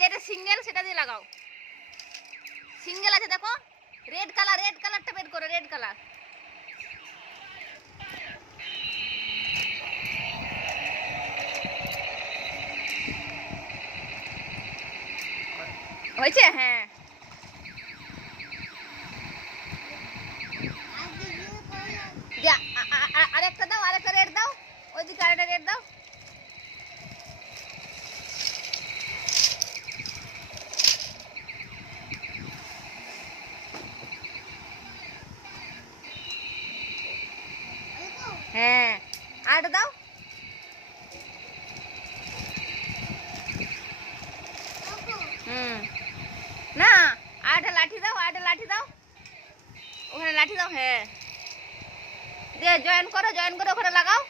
যেটা সিঙ্গেল সেটা দিয়ে লাগাও। সিঙ্গেল আছে দেখো, রেড কালারটা বের করো, রেড কালার। হয়েছে? হ্যাঁ, আরেকটা দাও, আরেকটা রেড দাও, ওইদিকে আরেকটা রেড দাও। হ্যাঁ, আরেকটা দাও। না, আরেকটা লাঠি দাও, আরেকটা লাঠি দাও, ওখানে লাঠি দাও। হ্যাঁ, দিয়ে জয়েন করো, ওখানে লাগাও।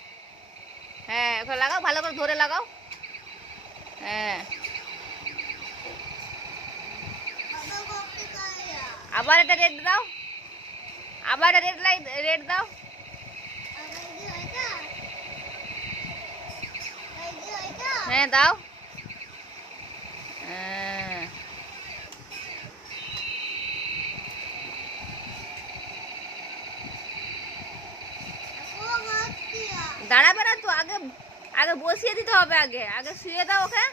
হ্যাঁ, ওখানে লাগাও, ভালো করে ধরে লাগাও। হ্যাঁ, আবার একটা রেড দাও, আবার রেড লাইট, রেড দাও। হ্যাঁ, দাও। হ্যাঁ, দাঁড়াবে না তো, আগে আগে বসিয়ে দিতে হবে, আগে আগে শুয়ে দাও ওকে।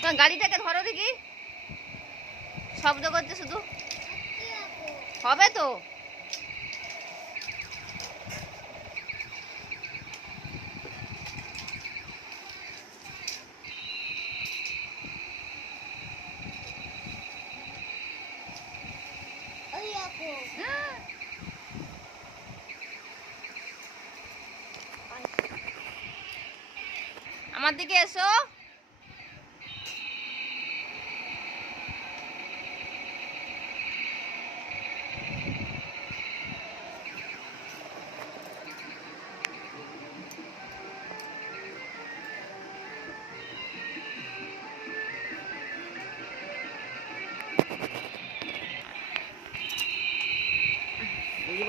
তোমার গাড়িটাকে ধরো দেখি, শব্দ করছে শুধু। হবে তো। আমার দিকে এসো।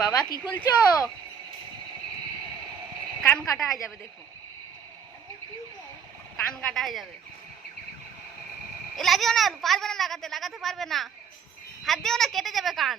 বাবা কি খুলছো? কান কাটা হয়ে যাবে, দেখো কান কাটা হয়ে যাবে। এ লাগিও না, পারবে না লাগাতে, লাগাতে পারবে না, হাত দিও না, কেটে যাবে কান।